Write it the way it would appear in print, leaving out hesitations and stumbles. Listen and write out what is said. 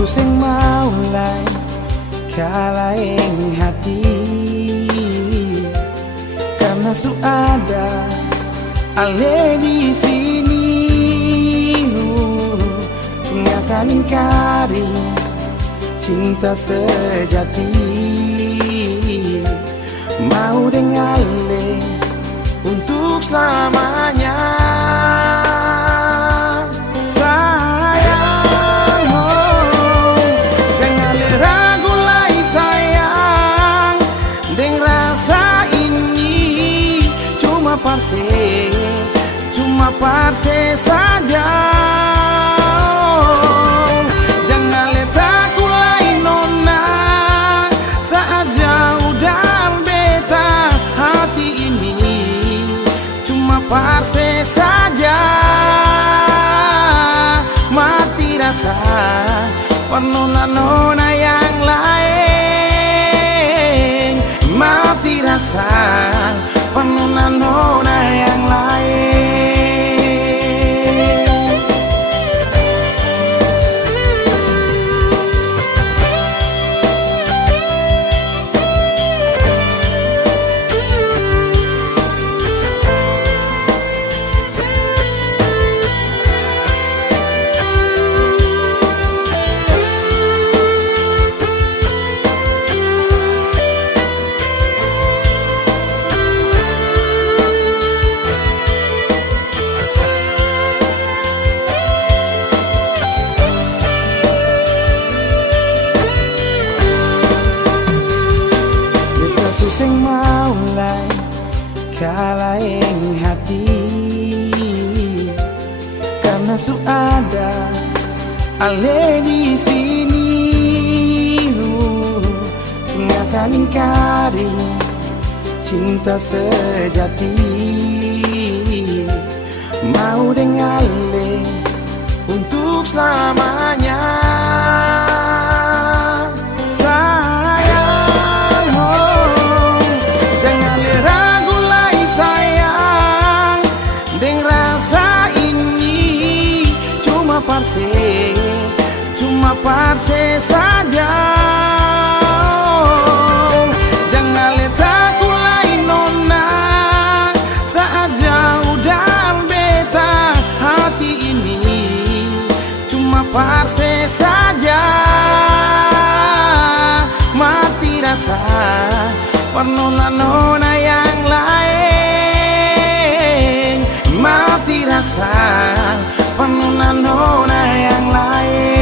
suseng maulai kalaeng hati, karena su ada ale di sini akan ingkari cinta sejati. Mau dengan ale untuk selamanya. Sayang, oh, jangan ragu lagi sayang, deng rasa ini cuma parse saja. Jangan letakku lain nona saat jauh dan beta, hati ini cuma parse saja. Mati rasa nona yang lain, mati rasa nona yang lain. Suseng maulai kalaeng hati, karena su ada ale di sini akan ingkari cinta sejati. Mau dengan ale untuk selamanya. Cuma parse saja. Jangan letakku lain nona saat jauh dan beta, hati ini cuma parse saja. Mati rasa nona yang lain, mati rasa nona yang lain.